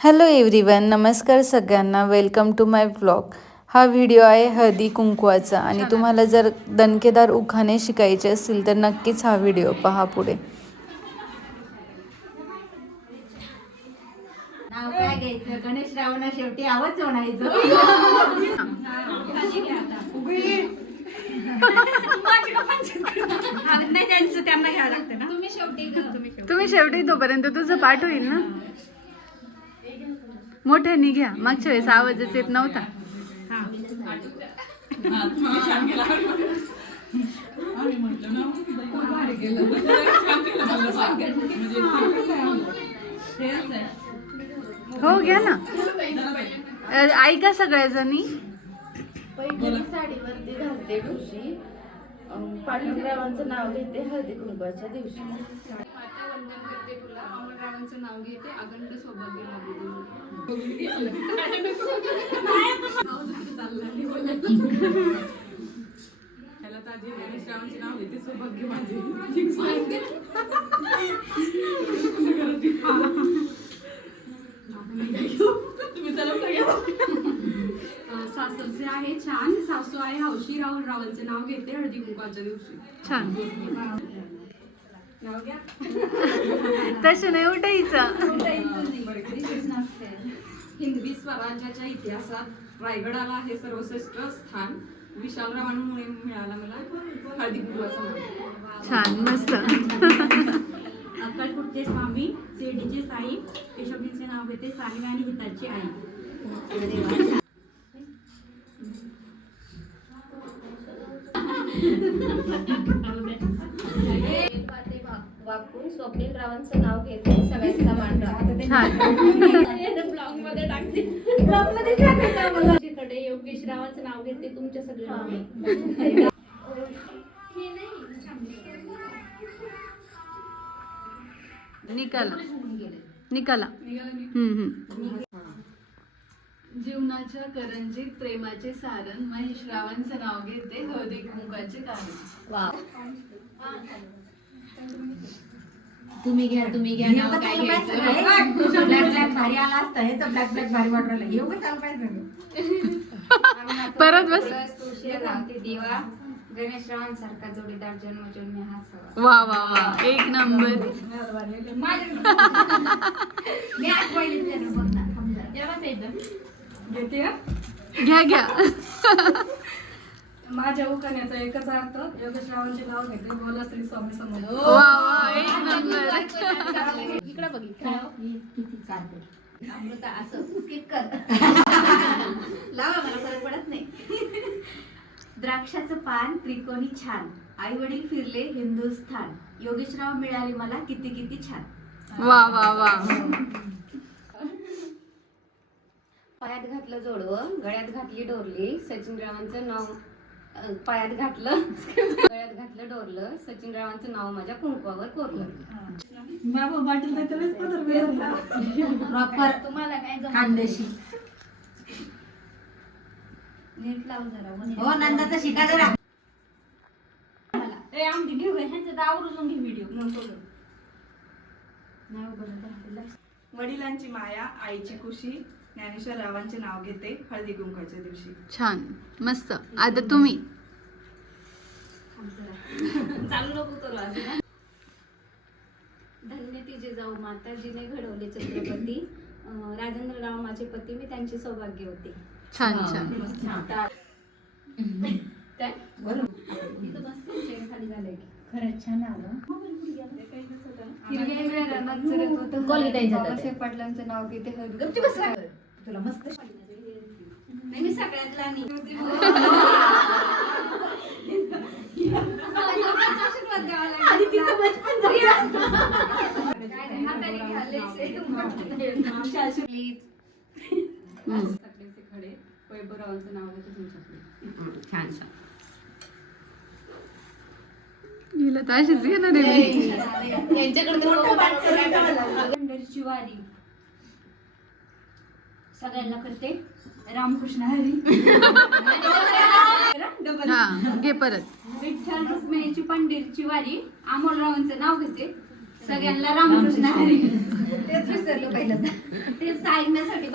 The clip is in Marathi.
हॅलो एव्हरीवन, नमस्कार सगळ्यांना. Welcome to my vlog. हा व्हिडिओ आहे हळदी कुंकवाचा आणि तुम्हाला जर दणकेदार उखाणे शिकायचे असतील तर नक्कीच हा व्हिडिओ पहा पुढे. नाव काय घ्यायचं? गणेश रावणा शेवटी आवाज म्हणायचं. तुम्ही शेवटी तोपर्यंत तुझं पाठ होईल ना. मोठ्याने घ्या. मागच्या वेळेस आवाजच येत नव्हता. हो घ्या ना. ऐका सगळ्याजणी. पैठणी साडीवरती घालते ठुशी, पांडुरंगाचं नाव घेते हळदी कुंकवाच्या दिवशी. माता वंदन करते तुला, अमररावांचं नाव घेते, अखंड सौभाग्य लाभू दे. त्याला ताजी गणेश रावांचे नाव घेते, सौभाग्य माझे. तुम्ही सासरचे आहे छान, सासू आहे हौशी, राहुल रावांचे नाव घेते हळदी कुंकवाच्या दिवशी. छान. नाव घ्या. तसं नाही उठायचं. हिंदवी स्वराज्याच्या इतिहासात रायगडाला आहे सर्वश्रेष्ठ स्थान. विशालरावांमुळे मिळाला मला हळदी कुंकवाचा मान. छान, मस्त. अक्कलकोटचे स्वामी, शिर्डीचे साई, केशवजींचे नाव घेते साली आणि हिताची आई. वाकून स्वप्नील रावांचं नाव घेते, सगळ्यांचा मान राखते. ब्लॉग मध्ये टाकते. ब्लॉग मध्ये टाकायचं मला. कडे योगेश रावांचं नाव घेते, तुमच्या सगळ्यांना. निकाला निकाला. जीवनाच्या करंजीत प्रेमाचे सारण, महेश रावांचं नाव घेते हळदी कुंकवाचे कारण. तुम्ही घ्या नाव काय घ्यायचं? ब्लॅक भारी आला असता, हे तर ब्लॅक भारी वाटू राहिला. एवढं चालू पाहिजे. परत बस. तुळशी राहते दिवा, गणेश रावांसारखा जोडीदार जन्मजन्मी हाच हवा. वा वा वा, एक नंबर. मी आठवणी बघ ना. घेते. घ्या घ्या. माझ्या उखाण्याचा एकच अर्थ, योगेश रावांचे नाव घेते, बोला श्री स्वामी समर्थ. वा वा, एक नंबर. इकडे बघितलं अमृता असं स्किप कर. लावा, मला फरक पडत नाही. द्राक्षाचं पान त्रिकोणी छान, आई वडील फिरले हिंदुस्थान, योगेशराव मिळाले मला किती किती छान. वा वा वा. पायात घातलं जोडवं, गळ्यात घातली डोरली, सचिन रावांचं नाव पायात घातलं, गळ्यात घातलं डोरलं, सचिन रावांचं नाव माझ्या कुंकवावर कोरलं. प्रॉपर तुम्हाला काय खानदेशी. नीट लावून जरा. हो, नंदाचा शिका जरा. आमची घेऊ ह्यांचं दावरून घे व्हिडिओ. वडिलांची माया, आईची खुशी, ज्ञानेश्वर रावांचे नाव घेते हळदी कुंकवाच्या दिवशी. छान, मस्त. आता तुम्ही. चालू नको करू अजून. धन्य तिचे जाऊ माता, जिने घडवले छत्रपती, राजेंद्रराव माझे पती, मी त्यांची सौभाग्य होते. छान छान. खाली झालंय. खरंच छान आलं. हिरव्या रानात फिरत होतं बाबासाहेब पाटलांचं नाव घेते हळदी. तुला मस्त नाही, मी सगळ्यातला आणि खडे, वैभवरावांचं नाव घेते तुमच्याकडे. छान छान. हिला तर अशीच घेणार आहे मी. पंढरीची वारी सगळ्यांना करते रामकृष्ण हरी. हा, घे परत. विठ्ठल रुक्मिणीची पंढरीची वारी, अमोलरावांचं नाव घेते, सगळ्यांना रामकृष्ण हरी. तेच विसरलं पहिल्यांदा ते सांगण्यासाठी